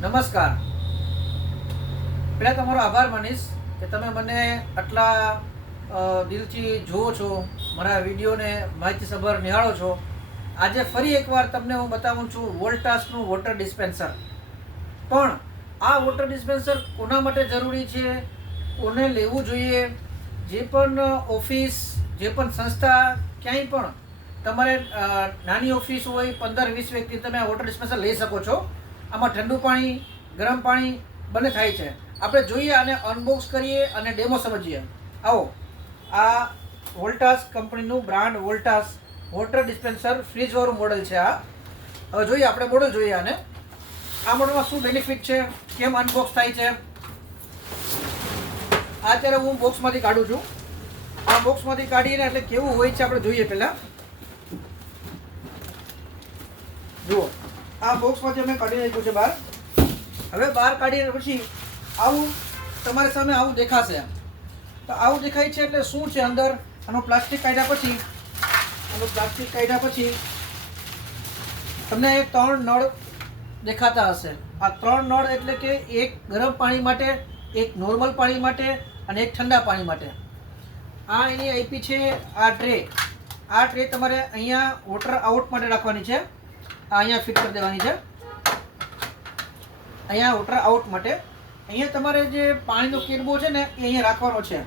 નમસ્કાર. પહેલાં તમારો આભાર માનીશ કે તમે મને આટલા દિલથી જુઓ છો, મારા વિડીયોને માહિતીસભર નિહાળો છો. આજે ફરી એકવાર તમને હું બતાવું છું વોલ્ટાસનું વોટર ડિસ્પેન્સર. પણ આ વોટર ડિસ્પેન્સર કોના માટે જરૂરી છે, કોને લેવું જોઈએ? જે પણ ઓફિસ, જે પણ સંસ્થા, ક્યાંય પણ તમારે નાની ઓફિસ હોય, 15-20 વ્યક્તિ, તમે આ વોટર ડિસ્પેન્સર લઈ શકો છો. આમાં ઠંડુ પાણી, ગરમ પાણી બંને થાય છે. આપણે જોઈએ આને અનબોક્સ કરીએ અને ડેમો સમજીએ. આવો, આ વોલ્ટાસ કંપનીનું બ્રાન્ડ વોલ્ટાસ વોટર ડિસ્પેન્સર ફ્રીજવાળું મોડલ છે. આ હવે જોઈએ, આપણે મોડલ જોઈએ આને. આ મોડલમાં શું બેનિફિટ છે, કેમ અનબોક્સ થાય છે. અત્યારે હું બોક્સમાંથી કાઢું છું. આ બોક્સમાંથી કાઢીને એટલે કેવું હોય છે આપણે જોઈએ. પહેલાં જુઓ, આ બોક્સમાંથી અમે કાઢી નાખ્યું છે બહાર. હવે બહાર કાઢીને પછી આવું તમારી સામે આવું દેખાશે. તો આવું દેખાય છે એટલે શું છે અંદર? આનું પ્લાસ્ટિક કાઢ્યા પછી તમને 3 નળ દેખાતા હશે. આ 3 નળ એટલે કે એક ગરમ પાણી માટે, એક નોર્મલ પાણી માટે અને એક ઠંડા પાણી માટે. આ એની આપી છે આ ટ્રે. આ ટ્રે તમારે અહીંયા વોટર આઉટ માટે રાખવાની છે. આ અહીંયા ફિટ કરી દેવાની છે. અહીંયા વોટર આઉટ માટે અહીંયા તમારે જે પાણીનો કેરબો છે ને એ અહીંયા રાખવાનો છે.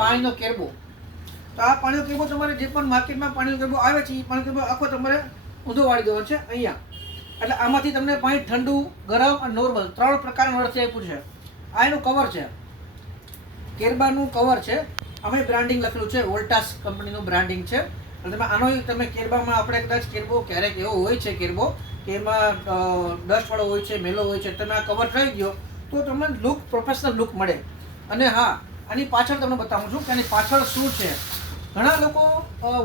પાણીનો કેરબો. તો આ પાણીનો કેરબો તમારે જે પણ માર્કેટમાં પાણીનો કેરબો આવે છે એ પાણીનો કેરબો આખો તમારે ઊંધો વાળી દેવાનો છે અહીંયા. એટલે આમાંથી તમને પાણી ઠંડુ, ગરમ અને નોર્મલ 3 પ્રકારનું નળથી આપ્યું છે. આ એનું કવર છે, કેરબાનું કવર છે. અમે બ્રાન્ડિંગ લખેલું છે, વોલ્ટાસ કંપનીનું બ્રાન્ડિંગ છે. એટલે તમે આનો તમે કેરબામાં આપણે કદાચ કેરબો ક્યારેક એવો હોય છે કેરબો કે એમાં ડસ્ટવાળો હોય છે, મેલો હોય છે, તમે આ કવર થઈ ગયો તો તમને લુક, પ્રોફેશનલ લુક મળે. અને હા, આની પાછળ તમને બતાવું છું કે આની પાછળ શું છે. ઘણા લોકો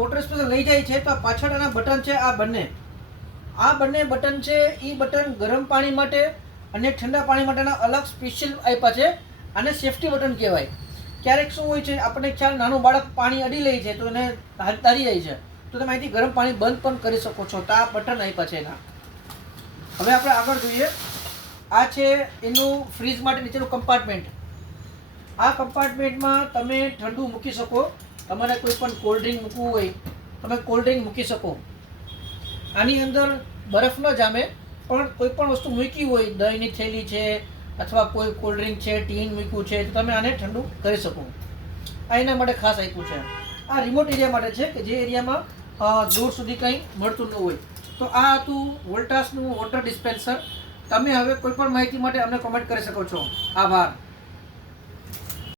વોટર ડિસ્પેન્સર લઈ જાય છે તો પાછળ આના બટન છે. આ બંને બટન છે. એ બટન ગરમ પાણી માટે અને ઠંડા પાણી માટેના અલગ સ્પેશિયલ આપ્યા છે. આને સેફ્ટી બટન કહેવાય. ક્યારેક શું હોય છે, આપણને ખ્યાલ, નાનું બાળક પાણી અડી લે છે તો એને તારી જાય છે, તો તમે અહીંથી ગરમ પાણી બંધ પણ કરી શકો છો. તો આ બટન આપ્યા છે એના. હવે આપણે આગળ જોઈએ. આ છે એનું ફ્રીજ માટે નીચેનું કમ્પાર્ટમેન્ટ. આ કમ્પાર્ટમેન્ટમાં તમે ઠંડુ મૂકી શકો. તમારે કોઈ પણ કોલ્ડ ડ્રિંક મૂકવું હોય, તમે કોલ્ડ ડ્રિંક મૂકી શકો. આની અંદર બરફ ન જામે, પણ કોઈ પણ વસ્તુ મૂકી હોય, દહીંની થેલી છે અથવા કોઈ કોલ્ડ ડ્રિંક છે, ટીન મૂક્યું છે, તો તમે આને ઠંડુ કરી શકો. આ એના માટે ખાસ આપ્યું છે. આ રિમોટ એરિયા માટે છે કે જે એરિયામાં દૂર સુધી કંઈ મળતું ન હોય. તો આ હતું વોલ્ટાસનું વોટર ડિસ્પેન્સર. તમે હવે કોઈ પણ માહિતી માટે અમને કોમેન્ટ કરી શકો છો. આભાર.